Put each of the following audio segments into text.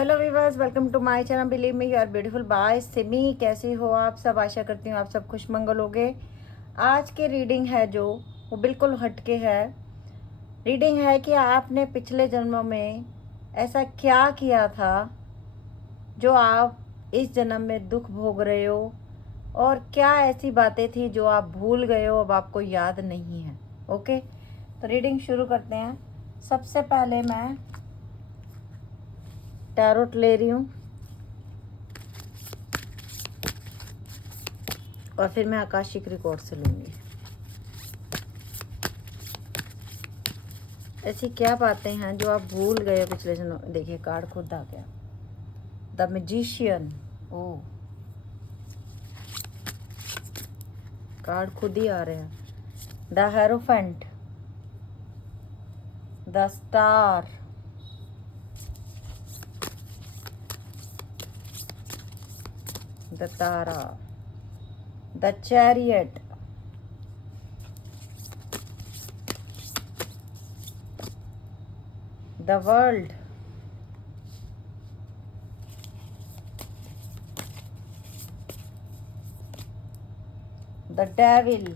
Hello viewers, welcome to my channel believe me you are beautiful by Simi. कैसे हो आप सब? आशा करती हूँ आप सब खुश मंगल होगे। आज की रीडिंग है जो वो बिल्कुल हटके है। रीडिंग है कि आपने पिछले जन्मों में ऐसा क्या किया था जो आप इस जन्म में दुख भोग रहे हो, और क्या ऐसी बातें थी जो आप भूल गए हो, अब आपको याद नहीं है। ओके, तो रीडिंग शुरू करते हैं। सबसे पहले मैं टैरोट ले रही हूँ और फिर मैं आकाशिक रिकॉर्ड से लूँगी। ऐसी क्या बातें हैं जो आप भूल गए पिछले जन्म। देखिए, कार्ड खुद आ गया, द मैजिशियन। ओ, कार्ड खुद ही आ रहे हैं। The hierophant, the star, the Tara, the chariot, the world, the devil,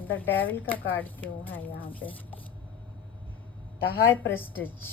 the devil का कार्ड क्यों है यहाँ पे? The high prestige,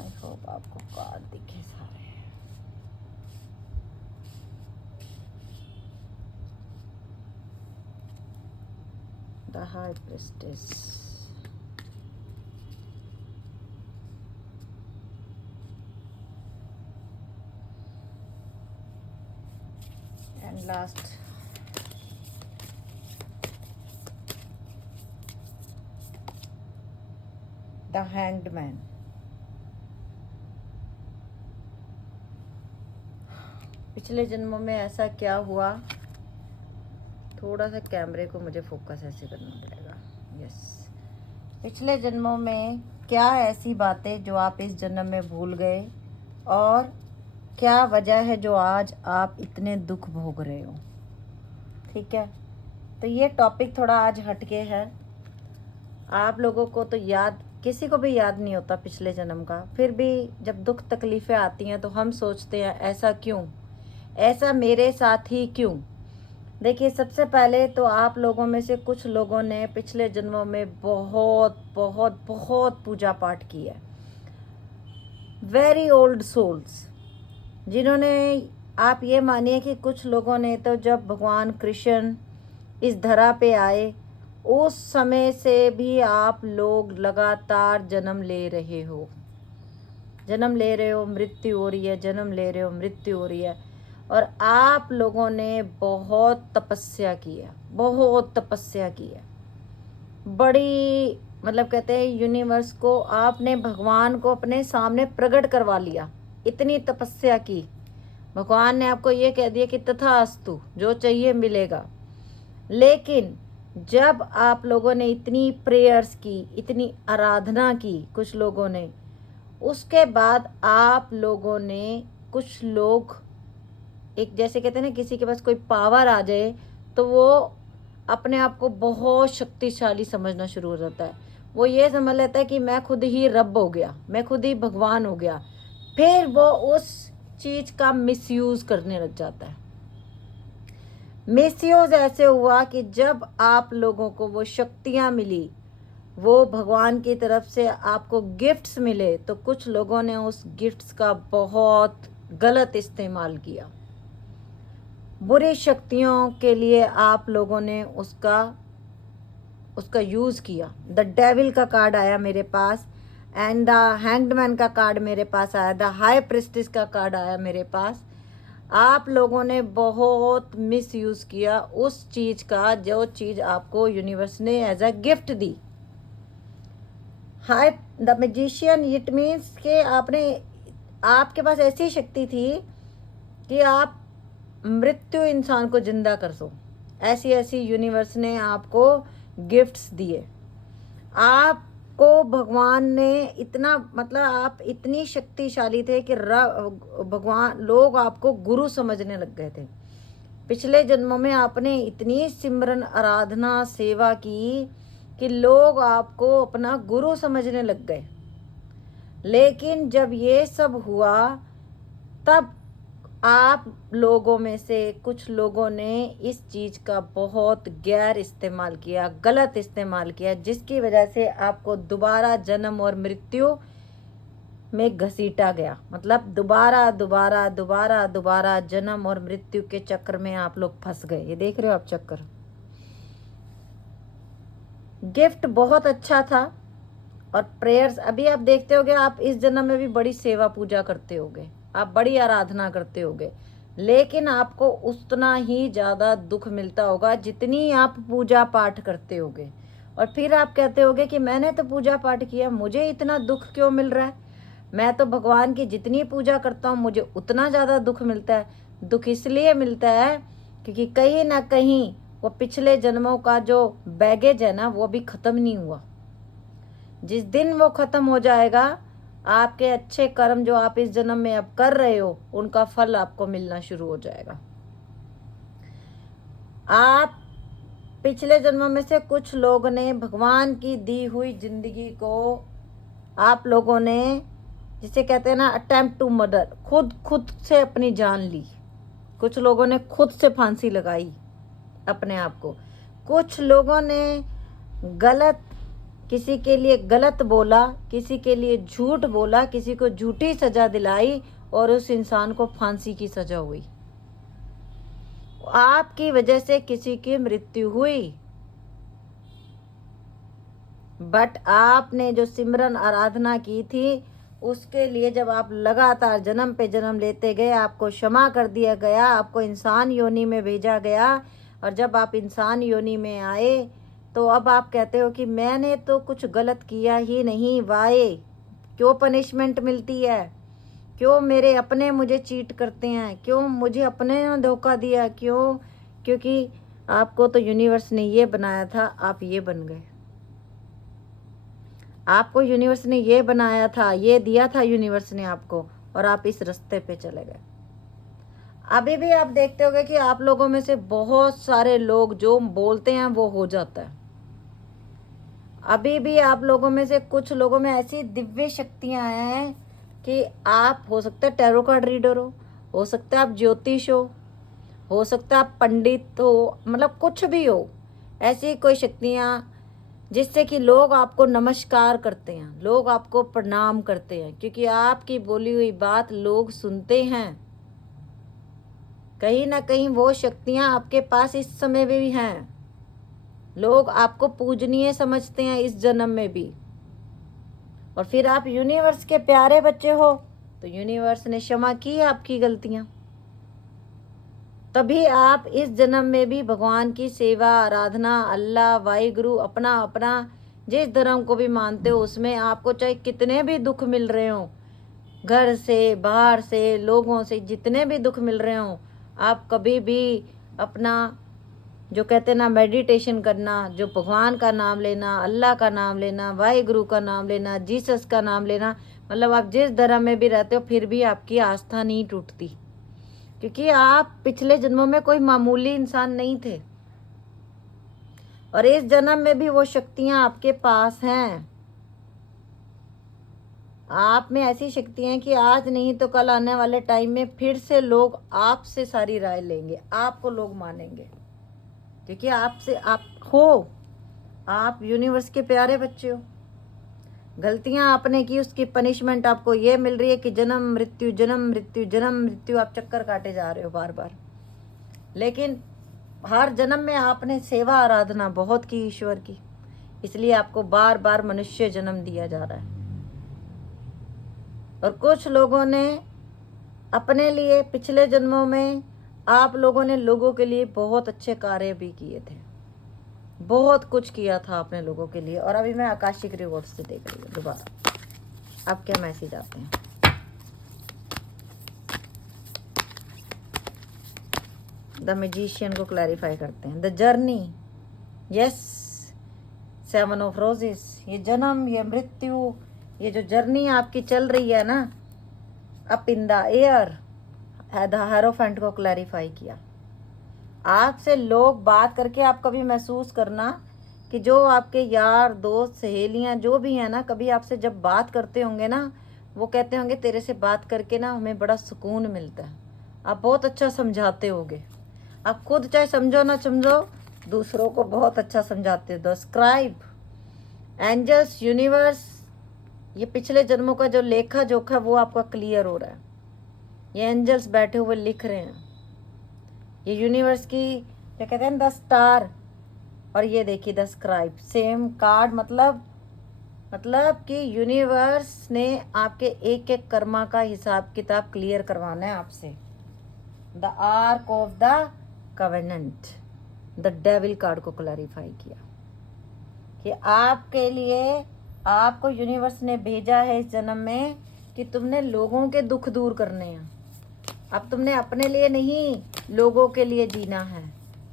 I hope आपको कार्ड दिखे सारे। The high prestige, and last the hanged man. पिछले जन्मों में ऐसा क्या हुआ? थोड़ा सा कैमरे को मुझे फोकस ऐसे करना पड़ेगा। यस, पिछले जन्मों में क्या ऐसी बातें जो आप इस जन्म में भूल गए, और क्या वजह है जो आज आप इतने दुख भोग रहे हो। ठीक है, तो ये टॉपिक थोड़ा आज हटके है। आप लोगों को तो याद, किसी को भी याद नहीं होता पिछले जन्म का, फिर भी जब दुख तकलीफ़ें आती हैं तो हम सोचते हैं ऐसा क्यों, ऐसा मेरे साथ ही क्यों। देखिए, सबसे पहले तो आप लोगों में से कुछ लोगों ने पिछले जन्मों में बहुत बहुत बहुत पूजा पाठ की है। वेरी ओल्ड सोल्स, जिन्होंने, आप ये मानिए कि कुछ लोगों ने तो जब भगवान कृष्ण इस धरा पे आए उस समय से भी आप लोग लगातार जन्म ले रहे हो, जन्म ले रहे हो, मृत्यु हो रही है, जन्म ले रहे हो, मृत्यु हो रही है। और आप लोगों ने बहुत तपस्या की है, बहुत तपस्या की है। बड़ी, मतलब कहते हैं यूनिवर्स को, आपने भगवान को अपने सामने प्रकट करवा लिया, इतनी तपस्या की। भगवान ने आपको ये कह दिया कि तथास्तु, जो चाहिए मिलेगा। लेकिन जब आप लोगों ने इतनी प्रेयर्स की, इतनी आराधना की कुछ लोगों ने, उसके बाद आप लोगों ने, कुछ लोग, एक जैसे कहते हैं ना, किसी के पास कोई पावर आ जाए तो वो अपने आप को बहुत शक्तिशाली समझना शुरू हो जाता है। वो ये समझ लेता है कि मैं खुद ही रब हो गया, मैं खुद ही भगवान हो गया। फिर वो उस चीज़ का मिसयूज़ करने लग जाता है। मिसयूज ऐसे हुआ कि जब आप लोगों को वो शक्तियाँ मिली, वो भगवान की तरफ से आपको गिफ्ट्स मिले, तो कुछ लोगों ने उस गिफ्ट्स का बहुत गलत इस्तेमाल किया। बुरी शक्तियों के लिए आप लोगों ने उसका यूज़ किया। द डेविल का कार्ड आया मेरे पास, एंड द हैंग्ड मैन का कार्ड मेरे पास आया, द हाई प्रेस्टिस का कार्ड आया मेरे पास। आप लोगों ने बहुत मिस यूज़ किया उस चीज़ का, जो चीज़ आपको यूनिवर्स ने एज अ गिफ्ट दी। Hi the magician, it means कि आपके पास ऐसी शक्ति थी कि आप मृत्यु इंसान को जिंदा कर दो। ऐसी ऐसी यूनिवर्स ने आपको गिफ्ट्स दिए। आप आपको भगवान ने इतना, मतलब आप इतनी शक्तिशाली थे कि भगवान, लोग आपको गुरु समझने लग गए थे। पिछले जन्मों में आपने इतनी सिमरन आराधना सेवा की कि लोग आपको अपना गुरु समझने लग गए। लेकिन जब ये सब हुआ तब आप लोगों में से कुछ लोगों ने इस चीज़ का बहुत गैर इस्तेमाल किया, गलत इस्तेमाल किया, जिसकी वजह से आपको दोबारा जन्म और मृत्यु में घसीटा गया। मतलब दोबारा दोबारा दोबारा दोबारा जन्म और मृत्यु के चक्र में आप लोग फंस गए। ये देख रहे हो आप चक्कर। गिफ्ट बहुत अच्छा था और प्रेयर्स अभी आप देखते होगे, आप इस जन्म में भी बड़ी सेवा पूजा करते होगे, आप बड़ी आराधना करते होगे, लेकिन आपको उतना ही ज़्यादा दुख मिलता होगा जितनी आप पूजा पाठ करते होगे। और फिर आप कहते होगे कि मैंने तो पूजा पाठ किया, मुझे इतना दुख क्यों मिल रहा है? मैं तो भगवान की जितनी पूजा करता हूँ मुझे उतना ज़्यादा दुख मिलता है। दुख इसलिए मिलता है क्योंकि कहीं ना कहीं वो पिछले जन्मों का जो बैगेज है ना, वो भी ख़त्म नहीं हुआ। जिस दिन वो ख़त्म हो जाएगा, आपके अच्छे कर्म जो आप इस जन्म में अब कर रहे हो, उनका फल आपको मिलना शुरू हो जाएगा। आप पिछले जन्मों में से कुछ लोग ने भगवान की दी हुई जिंदगी को, आप लोगों ने जिसे कहते हैं ना अटेम्प्ट टू मर्डर, खुद से अपनी जान ली। कुछ लोगों ने खुद से फांसी लगाई अपने आप को। कुछ लोगों ने गलत, किसी के लिए गलत बोला, किसी के लिए झूठ बोला, किसी को झूठी सजा दिलाई और उस इंसान को फांसी की सजा हुई। आपकी वजह से किसी की मृत्यु हुई। बट आपने जो सिमरन आराधना की थी, उसके लिए जब आप लगातार जन्म पे जन्म लेते गए, आपको क्षमा कर दिया गया, आपको इंसान योनि में भेजा गया। और जब आप इंसान योनि में आए तो अब आप कहते हो कि मैंने तो कुछ गलत किया ही नहीं, वाए क्यों पनिशमेंट मिलती है, क्यों मेरे अपने मुझे चीट करते हैं, क्यों मुझे अपने ने धोखा दिया, क्यों? क्योंकि आपको तो यूनिवर्स ने ये बनाया था, आप ये बन गए। आपको यूनिवर्स ने ये बनाया था, ये दिया था यूनिवर्स ने आपको, और आप इस रास्ते पे चले गए। अभी भी आप देखते होगे कि आप लोगों में से बहुत सारे लोग जो बोलते हैं वो हो जाता है। अभी भी आप लोगों में से कुछ लोगों में ऐसी दिव्य शक्तियां हैं कि आप हो सकता है टैरो कार्ड रीडर हो सकता है आप ज्योतिष हो सकता है आप पंडित हो, मतलब कुछ भी हो। ऐसी कोई शक्तियां जिससे कि लोग आपको नमस्कार करते हैं, लोग आपको प्रणाम करते हैं, क्योंकि आपकी बोली हुई बात लोग सुनते हैं। कहीं ना कहीं वो शक्तियां आपके पास इस समय में भी हैं। लोग आपको पूजनीय समझते हैं इस जन्म में भी। और फिर आप यूनिवर्स के प्यारे बच्चे हो तो यूनिवर्स ने क्षमा की आपकी गलतियां। तभी आप इस जन्म में भी भगवान की सेवा आराधना, अल्लाह वाहिगुरु, अपना अपना जिस धर्म को भी मानते हो, उसमें आपको चाहे कितने भी दुख मिल रहे हो, घर से बाहर से लोगों से जितने भी दुख मिल रहे हो, आप कभी भी अपना जो कहते हैं ना मेडिटेशन करना, जो भगवान का नाम लेना, अल्लाह का नाम लेना, वाहिगुरु का नाम लेना, जीसस का नाम लेना, मतलब आप जिस धर्म में भी रहते हो फिर भी आपकी आस्था नहीं टूटती, क्योंकि आप पिछले जन्मों में कोई मामूली इंसान नहीं थे और इस जन्म में भी वो शक्तियां आपके पास हैं। आप में ऐसी शक्तियां हैं कि आज नहीं तो कल आने वाले टाइम में फिर से लोग आपसे सारी राय लेंगे, आपको लोग मानेंगे, क्योंकि आपसे आप हो, आप यूनिवर्स के प्यारे बच्चे हो। गलतियां आपने की, उसकी पनिशमेंट आपको ये मिल रही है कि जन्म मृत्यु जन्म मृत्यु जन्म मृत्यु, आप चक्कर काटे जा रहे हो बार बार। लेकिन हर जन्म में आपने सेवा आराधना बहुत की ईश्वर की, इसलिए आपको बार बार मनुष्य जन्म दिया जा रहा है। और कुछ लोगों ने अपने लिए पिछले जन्मों में, आप लोगों ने लोगों के लिए बहुत अच्छे कार्य भी किए थे, बहुत कुछ किया था आपने लोगों के लिए। और अभी मैं आकाशिक रिवॉर्ड से देख रही हूँ दोबारा अब क्या मैसेज आते हैं। द मैजिशियन को क्लैरिफाई करते हैं। The journey, yes, 7 of roses, ये जन्म, ये मृत्यु, ये जो जर्नी आपकी चल रही है ना, up in the air, the hierophant को क्लैरिफाई किया। आपसे लोग बात करके आप कभी महसूस करना कि जो आपके यार दोस्त सहेलियां जो भी हैं ना, कभी आपसे जब बात करते होंगे ना, वो कहते होंगे तेरे से बात करके ना हमें बड़ा सुकून मिलता है, आप बहुत अच्छा समझाते होगे। आप खुद चाहे समझो ना समझो, दूसरों को बहुत अच्छा समझाते हो। द स्क्राइब, एंजल्स, यूनिवर्स, ये पिछले जन्मों का जो लेखा जोखा वो आपका क्लियर हो रहा है। ये एंजल्स बैठे हुए लिख रहे हैं, ये यूनिवर्स की क्या कहते हैं, द स्टार, और ये देखिए द स्क्राइब, सेम कार्ड। मतलब कि यूनिवर्स ने आपके एक एक कर्मा का हिसाब किताब क्लियर करवाना है आपसे। The arc of the covenant, the devil card को क्लैरिफाई किया कि आपके लिए, आपको यूनिवर्स ने भेजा है इस जन्म में कि तुमने लोगों के दुख दूर करने हैं। अब तुमने अपने लिए नहीं, लोगों के लिए जीना है।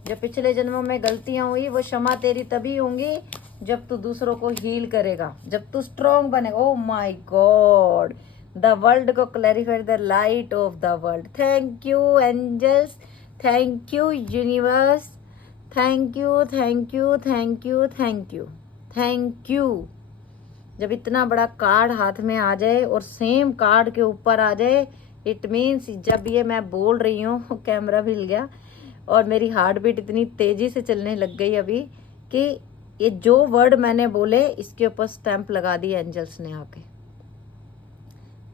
जो पिछले जन्मों में गलतियां हुई वो क्षमा तेरी तभी होंगी जब तू दूसरों को हील करेगा, जब तू स्ट्रॉन्ग बनेगा। Oh my God, the world को clarified, the light of the world. Thank you angels, thank you universe, thank you, thank you, thank you, thank you, thank you. जब इतना बड़ा कार्ड हाथ में आ जाए और सेम कार्ड के ऊपर आ जाए, इट मीन्स जब ये मैं बोल रही हूँ, कैमरा भी हिल गया और मेरी हार्ट बीट इतनी तेज़ी से चलने लग गई अभी कि ये जो वर्ड मैंने बोले इसके ऊपर स्टैंप लगा दी एंजल्स ने आके।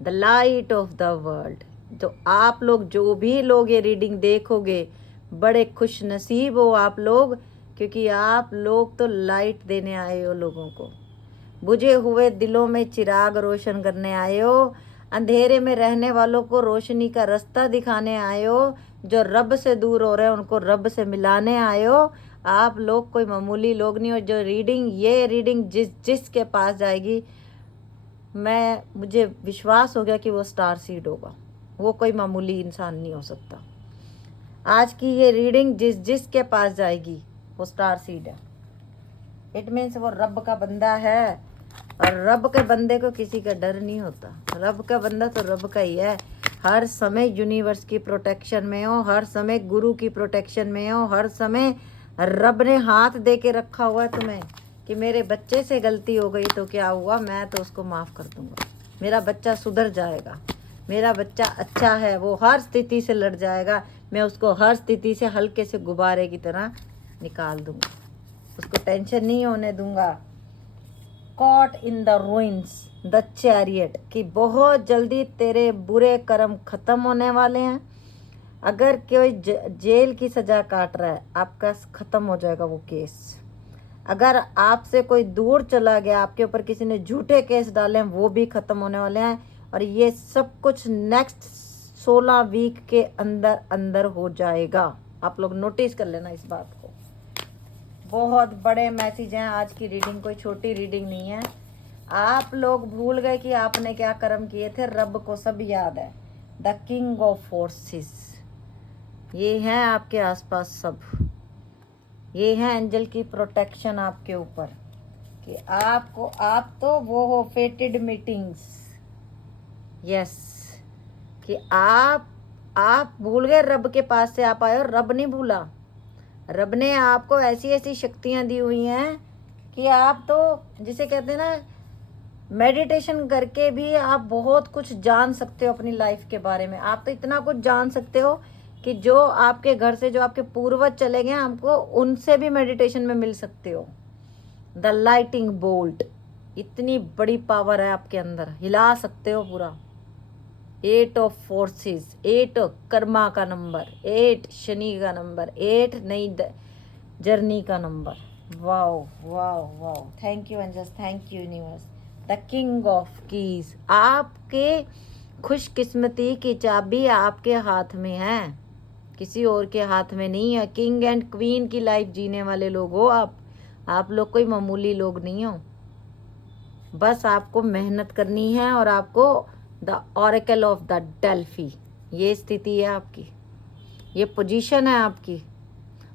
The light of the world. तो आप लोग, जो भी लोग ये रीडिंग देखोगे, बड़े खुश नसीब हो आप लोग, क्योंकि आप लोग तो लाइट देने आए हो लोगों को। बुझे हुए दिलों में चिराग रोशन करने आए हो, अंधेरे में रहने वालों को रोशनी का रास्ता दिखाने आए हो, जो रब से दूर हो रहे हैं उनको रब से मिलाने आए हो। आप लोग कोई मामूली लोग नहीं हो। जो रीडिंग, ये रीडिंग जिसके पास जाएगी, मुझे विश्वास हो गया कि वो स्टार सीड होगा, वो कोई मामूली इंसान नहीं हो सकता। आज की ये रीडिंग जिसके पास जाएगी वो स्टार सीड है। इट मीन्स वो रब का बंदा है, और रब के बंदे को किसी का डर नहीं होता। रब का बंदा तो रब का ही है। हर समय यूनिवर्स की प्रोटेक्शन में हो, हर समय गुरु की प्रोटेक्शन में हो, हर समय रब ने हाथ दे के रखा हुआ है तुम्हें कि मेरे बच्चे से गलती हो गई तो क्या हुआ, मैं तो उसको माफ़ कर दूंगा, मेरा बच्चा सुधर जाएगा, मेरा बच्चा अच्छा है, वो हर स्थिति से लड़ जाएगा, मैं उसको हर स्थिति से हल्के से गुब्बारे की तरह निकाल दूंगा, उसको टेंशन नहीं होने दूंगा। Caught in the ruins, the chariot, कि बहुत जल्दी तेरे बुरे कर्म खत्म होने वाले हैं। अगर कोई जेल की सज़ा काट रहा है, आपका ख़त्म हो जाएगा वो केस। अगर आपसे कोई दूर चला गया, आपके ऊपर किसी ने झूठे केस डाले हैं, वो भी ख़त्म होने वाले हैं। और ये सब कुछ नेक्स्ट 16 वीक के अंदर अंदर हो जाएगा। आप लोग नोटिस कर लेना इस बात को। बहुत बड़े मैसेज हैं आज की रीडिंग, कोई छोटी रीडिंग नहीं है। आप लोग भूल गए कि आपने क्या कर्म किए थे, रब को सब याद है। द किंग ऑफ फोर्सेस, ये हैं आपके आसपास सब, ये है एंजल की प्रोटेक्शन आपके ऊपर कि आपको, आप तो वो हो फेटेड मीटिंग्स। यस, कि आप भूल गए रब के पास से आप आए, और रब नहीं भूला। रब ने आपको ऐसी ऐसी शक्तियां दी हुई हैं कि आप तो, जिसे कहते हैं ना, मेडिटेशन करके भी आप बहुत कुछ जान सकते हो अपनी लाइफ के बारे में। आप तो इतना कुछ जान सकते हो कि जो आपके घर से जो आपके पूर्वज चले गए, हमको उनसे भी मेडिटेशन में मिल सकते हो। द लाइटिंग बोल्ट, इतनी बड़ी पावर है आपके अंदर, हिला सकते हो पूरा। 8 ऑफ फोर्सेस, 8 कर्मा का नंबर, 8 शनि का नंबर, 8 नई जर्नी का number. Wow wow wow, thank you angels, thank you universe. The king of keys, आपके खुशकिस्मती की चाबी आपके हाथ में है, किसी और के हाथ में नहीं है। किंग एंड क्वीन की लाइफ जीने वाले लोग हो आप लोग कोई मामूली लोग नहीं हो। बस आपको मेहनत करनी है, और आपको the oracle of the Delphi, ये स्थिति है आपकी, ये पोजीशन है आपकी,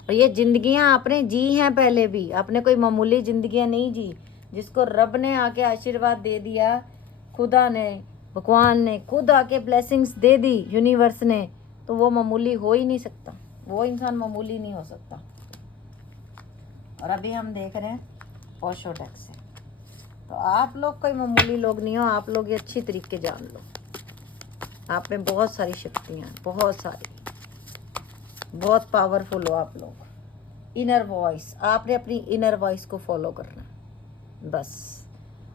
और ये जिंदगियां आपने जी हैं पहले भी, आपने कोई मामूली जिंदगियां नहीं जी। जिसको रब ने आके आशीर्वाद दे दिया, खुदा ने, भगवान ने खुद आके ब्लेसिंग्स दे दी, यूनिवर्स ने, तो वो मामूली हो ही नहीं सकता, वो इंसान मामूली नहीं हो सकता। और अभी हम देख रहे हैं ओशो टैक्स से, तो आप लोग कोई मामूली लोग नहीं हो, आप लोग ये अच्छी तरीके जान लो, आप में बहुत सारी शक्तियाँ हैं, बहुत सारी, बहुत पावरफुल हो आप लोग। इनर वॉइस, आपने अपनी इनर वॉइस को फॉलो करना, बस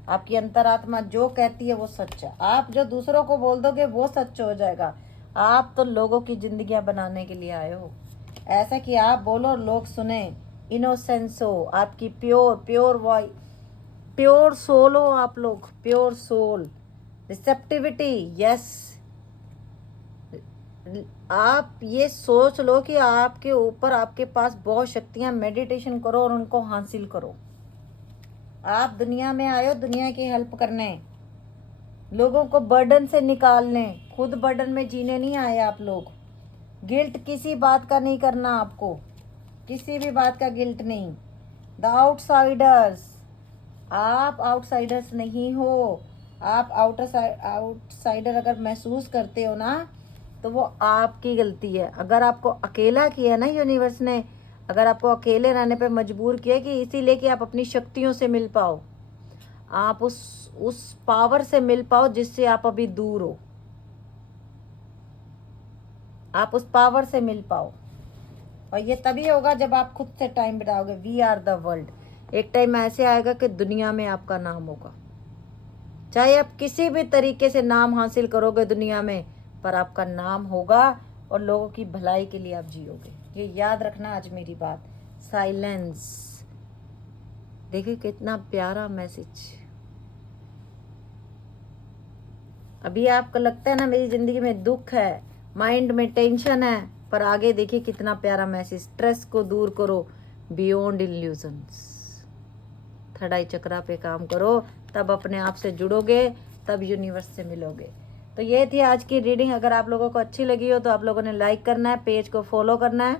आपकी अंतरात्मा जो कहती है वो सच है। आप जो दूसरों को बोल दोगे वो सच हो जाएगा। आप तो लोगों की जिंदगियां बनाने के लिए आए हो, ऐसा कि आप बोलो लोग सुने, इनोसेंस हो, आपकी प्योर वॉइस, प्योर सोल हो आप लोग, प्योर सोल, रिसेप्टिविटी, यस। आप ये सोच लो कि आपके ऊपर, आपके पास बहुत शक्तियां, मेडिटेशन करो और उनको हासिल करो। आप दुनिया में आए हो दुनिया की हेल्प करने, लोगों को बर्डन से निकालने, खुद बर्डन में जीने नहीं आए आप लोग। गिल्ट किसी बात का नहीं करना आपको, किसी भी बात का गिल्ट नहीं। द आउटसाइडर्स, आप आउटसाइडर्स नहीं हो। आप आउटसाइडर अगर महसूस करते हो ना, तो वो आपकी गलती है। अगर आपको अकेला किया ना यूनिवर्स ने, अगर आपको अकेले रहने पे मजबूर किया कि इसीलिए कि आप अपनी शक्तियों से मिल पाओ, आप उस पावर से मिल पाओ जिससे आप अभी दूर हो, आप उस पावर से मिल पाओ। और ये तभी होगा जब आप खुद से टाइम बिताओगे। We are the world. एक टाइम ऐसे आएगा कि दुनिया में आपका नाम होगा, चाहे आप किसी भी तरीके से नाम हासिल करोगे दुनिया में, पर आपका नाम होगा और लोगों की भलाई के लिए आप जियोगे। ये याद रखना आज मेरी बात। साइलेंस, देखिए कितना प्यारा मैसेज। अभी आपको लगता है ना मेरी जिंदगी में दुख है, माइंड में टेंशन है, पर आगे देखिए कितना प्यारा मैसेज। स्ट्रेस को दूर करो, बियॉन्ड इल्यूजन्स। थर्ड आई चक्रा पे काम करो, तब अपने आप से जुड़ोगे, तब यूनिवर्स से मिलोगे। तो ये थी आज की रीडिंग। अगर आप लोगों को अच्छी लगी हो तो आप लोगों ने लाइक करना है, पेज को फॉलो करना है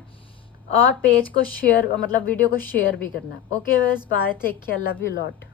और पेज को शेयर, मतलब वीडियो को शेयर भी करना है। ओके बस, bye, take care, love you lot.